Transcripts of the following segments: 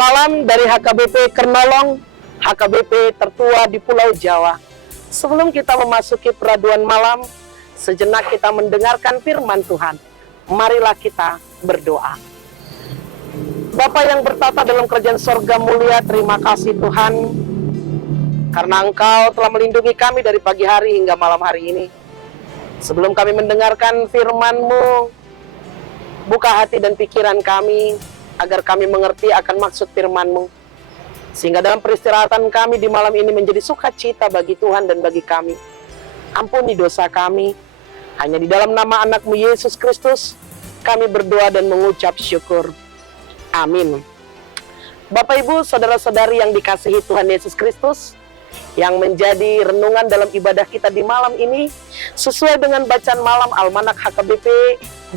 Salam dari HKBP Kernolong, HKBP tertua di Pulau Jawa. Sebelum kita memasuki peraduan malam, sejenak kita mendengarkan firman Tuhan. Marilah kita berdoa. Bapa yang bertata dalam kerajaan sorga mulia, terima kasih Tuhan, karena Engkau telah melindungi kami dari pagi hari hingga malam hari ini. Sebelum kami mendengarkan firman-Mu, buka hati dan pikiran kami, agar kami mengerti akan maksud firman-Mu. Sehingga dalam peristirahatan kami di malam ini menjadi sukacita bagi Tuhan dan bagi kami. Ampuni dosa kami. Hanya di dalam nama anak-Mu Yesus Kristus, kami berdoa dan mengucap syukur. Amin. Bapak, Ibu, saudara-saudari yang dikasihi Tuhan Yesus Kristus, yang menjadi renungan dalam ibadah kita di malam ini, sesuai dengan bacaan malam Almanak HKBP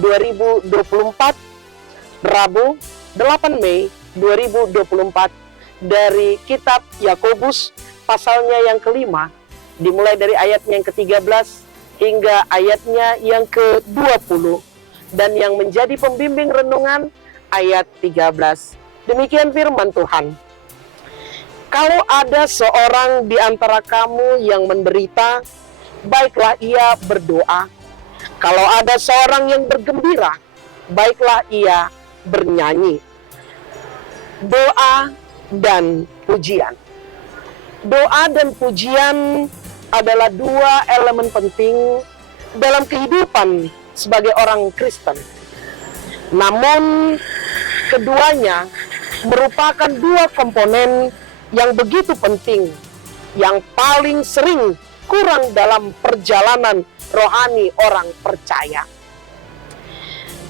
2024, Rabu 8 Mei 2024, dari kitab Yakobus pasalnya yang kelima, dimulai dari ayatnya yang ke-13 hingga ayatnya yang ke-20, dan yang menjadi pembimbing renungan ayat 13. Demikian firman Tuhan. Kalau ada seorang di antara kamu yang menderita, baiklah ia berdoa. Kalau ada seorang yang bergembira, baiklah ia bernyanyi. Doa dan pujian. Doa dan pujian adalah dua elemen penting dalam kehidupan sebagai orang Kristen. Namun, keduanya merupakan dua komponen yang begitu penting, yang paling sering kurang dalam perjalanan rohani orang percaya.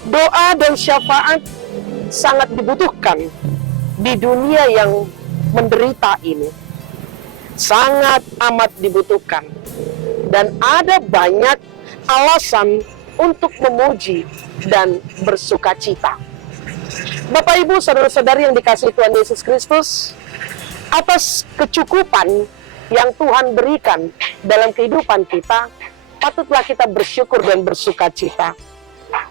Doa dan syafaat sangat dibutuhkan di dunia yang menderita ini. Sangat amat dibutuhkan. Dan ada banyak alasan untuk memuji dan bersukacita. Bapak, Ibu, saudara-saudari yang dikasihi Tuhan Yesus Kristus, atas kecukupan yang Tuhan berikan dalam kehidupan kita, patutlah kita bersyukur dan bersukacita.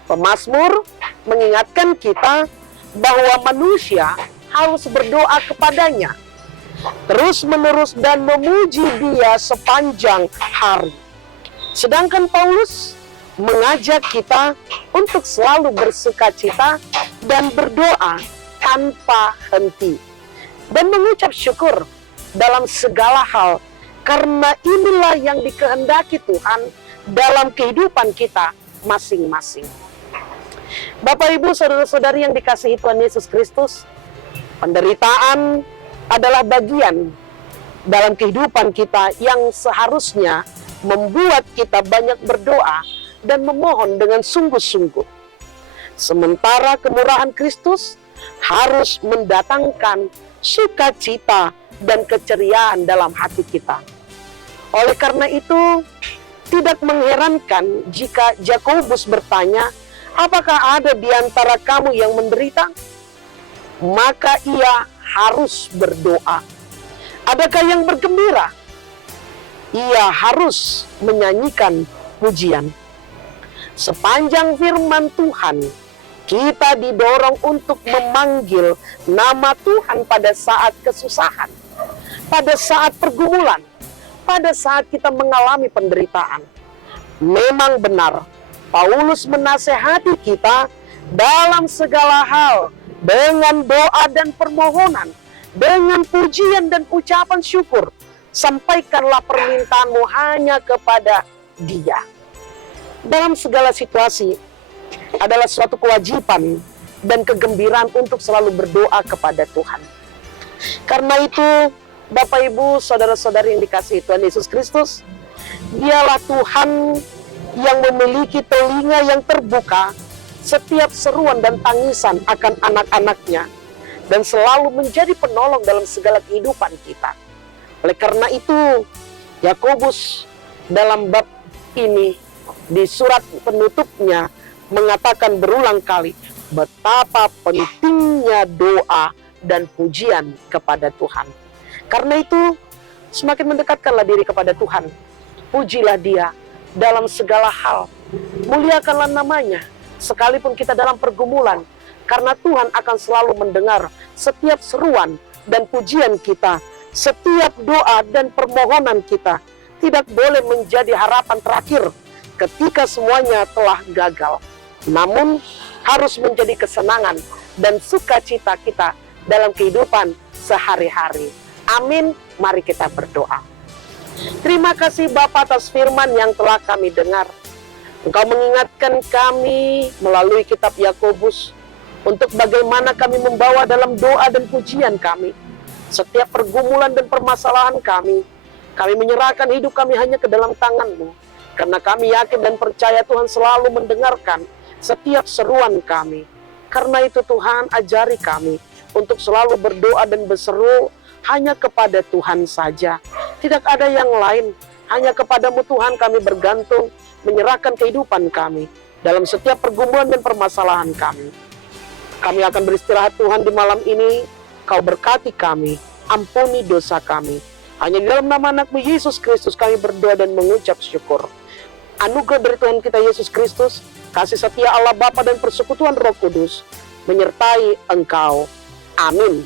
Pemazmur mengingatkan kita bahwa manusia harus berdoa kepadanya terus-menerus dan memuji Dia sepanjang hari. Sedangkan Paulus mengajak kita untuk selalu bersukacita dan berdoa tanpa henti, dan mengucap syukur dalam segala hal, karena inilah yang dikehendaki Tuhan dalam kehidupan kita masing-masing. Bapak, Ibu, saudara-saudari yang dikasihi Tuhan Yesus Kristus, penderitaan adalah bagian dalam kehidupan kita yang seharusnya membuat kita banyak berdoa dan memohon dengan sungguh-sungguh. Sementara kemurahan Kristus harus mendatangkan sukacita dan keceriaan dalam hati kita. Oleh karena itu, tidak mengherankan jika Yakobus bertanya, apakah ada di antara kamu yang menderita? Maka ia harus berdoa. Adakah yang bergembira? Ia harus menyanyikan pujian. Sepanjang firman Tuhan, kita didorong untuk memanggil nama Tuhan pada saat kesusahan, pada saat pergumulan, pada saat kita mengalami penderitaan. Memang benar, Paulus menasehati kita dalam segala hal dengan doa dan permohonan, dengan pujian dan ucapan syukur. Sampaikanlah permintaanmu hanya kepada Dia. Dalam segala situasi adalah suatu kewajiban dan kegembiraan untuk selalu berdoa kepada Tuhan. Karena itu, Bapak, Ibu, saudara-saudari yang dikasihi Tuhan Yesus Kristus, Dialah Tuhan yang memiliki telinga yang terbuka setiap seruan dan tangisan akan anak-anaknya, dan selalu menjadi penolong dalam segala kehidupan kita. Oleh karena itu, Yakobus dalam bab ini di surat penutupnya mengatakan berulang kali betapa pentingnya doa dan pujian kepada Tuhan. Karena itu, semakin mendekatkanlah diri kepada Tuhan. Pujilah Dia dalam segala hal. Muliakanlah namanya. Sekalipun kita dalam pergumulan, karena Tuhan akan selalu mendengar setiap seruan dan pujian kita, setiap doa dan permohonan kita. Tidak boleh menjadi harapan terakhir ketika semuanya telah gagal, namun harus menjadi kesenangan dan sukacita kita dalam kehidupan sehari-hari. Amin. Mari kita berdoa. Terima kasih Bapa atas firman yang telah kami dengar. Engkau mengingatkan kami melalui kitab Yakobus untuk bagaimana kami membawa dalam doa dan pujian kami setiap pergumulan dan permasalahan kami. Kami menyerahkan hidup kami hanya ke dalam tangan-Mu, karena kami yakin dan percaya Tuhan selalu mendengarkan setiap seruan kami. Karena itu Tuhan, ajari kami untuk selalu berdoa dan berseru hanya kepada Tuhan saja. Tidak ada yang lain, hanya kepadamu Tuhan kami bergantung, menyerahkan kehidupan kami dalam setiap pergumulan dan permasalahan kami. Kami akan beristirahat Tuhan di malam ini. Kau berkati kami, ampuni dosa kami. Hanya di dalam nama anak-Mu Yesus Kristus kami berdoa dan mengucap syukur. Anugerah dari Tuhan kita Yesus Kristus, kasih setia Allah Bapa dan persekutuan Roh Kudus menyertai engkau. Amin.